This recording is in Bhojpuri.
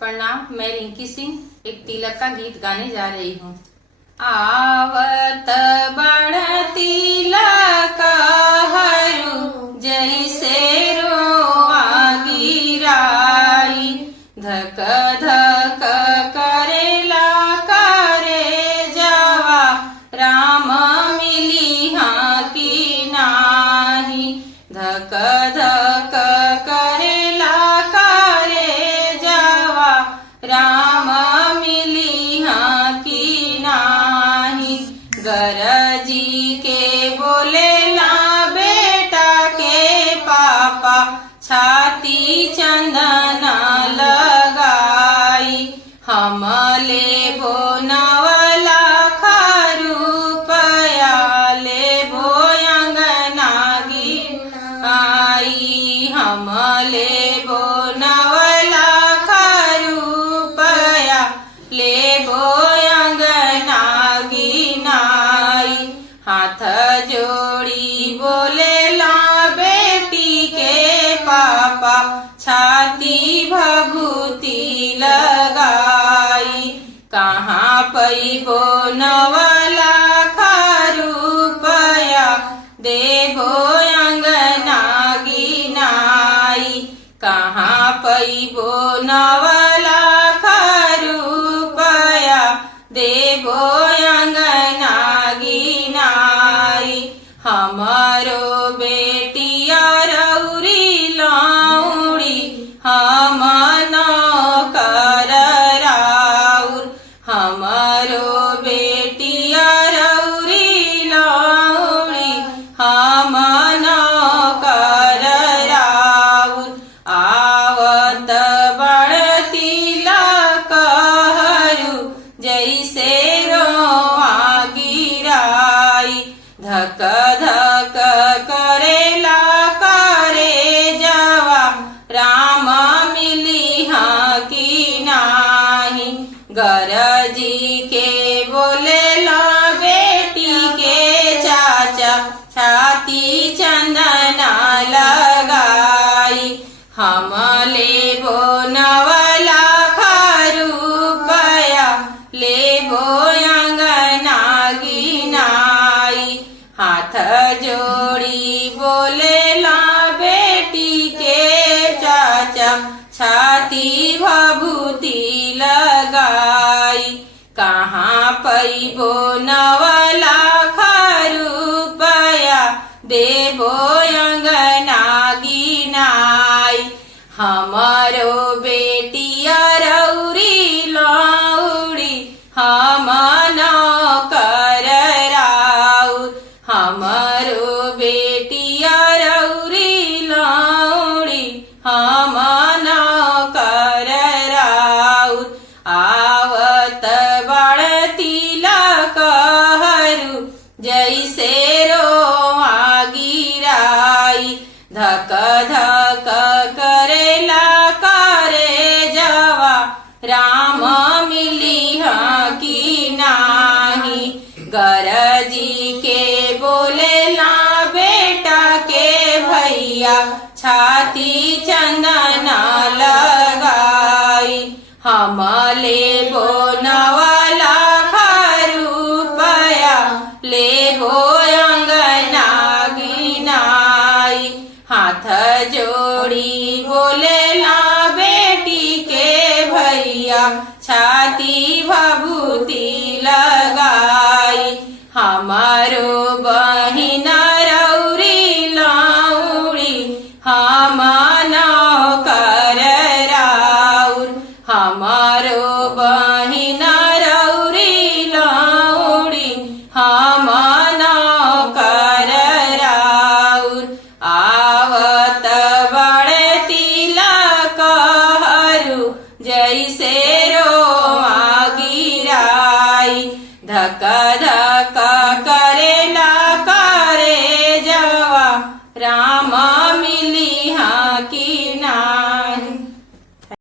प्रणाम। मैं रिंकी सिंह एक तिलक का गीत गाने जा रही हूँ। आवत बड़ तिलक हरू जैसे रोआ गिराई, धक धक करेला करे जवा राम मिली हाँ की नाही, धक धक करेला करे जवा राम मिली हाँ की नाही। गरजी के बोलेला बेटा के पापा छाती चंदन लगाई, हम लेबो नवला खरुपया लेबो अंगना गिनाई, हम लेबो नवला खरुपया लेबो अंगना गिनाई। हाथ जोड़ी बोलेला बेटी के पापा छाती भभूति लगाई, कहाँ पैबो नवला खरुपया देबो अंगना गिनाई, कहाँ पैबो नवला खरुपया देबो अंगना गिनाई। हमारो बेटिया रौरी लौड़ी हम नौकर राउर, हमारो बेटिया रौरी लौड़ी हम नौकर राउर। आवत बड़ तिलक हरू जैसे रोआ गिराई, धक धक करेला करे जवा राम मिली हाँ की नाही। गरजी के बोलेला बेटी के चाचा छाती चंदन लगाई, हम लेबो नवला खरुपया लेबो अंगना गिनाई। हाथ जोड़ी बोलेला बेटी के चाचा छाती भभूति लगाई, कहाँ पैबो नवला खरुपया देबो अंगना गिनाई। हमारो बेटिया रौरी लौड़ी हम नौकर राउर, हमारो बेटिया रौरी लौड़ी हम नौकर राउर। आवत बड़ तिलक हरू जैसे रोआ गिराई, धक धक करेला करे जवा राम मिली हाँ की नाही। गरजी के बोलेला बेटा के भैया छाती चंदन लगाई, हम लेबो नवला खरुपया लेबो अंगना गिनाई। हाथ जोड़ी बोलेला बेटी के भैया छाती भभूति लगाई, हमारो बहिना रौरी लौड़ी हम नौकर राउर, हमारो बहिना रौरी लौड़ी हम नौकर राउर। आवत बड़ तिलक हरू जैसे रोआ गिराई, धक धक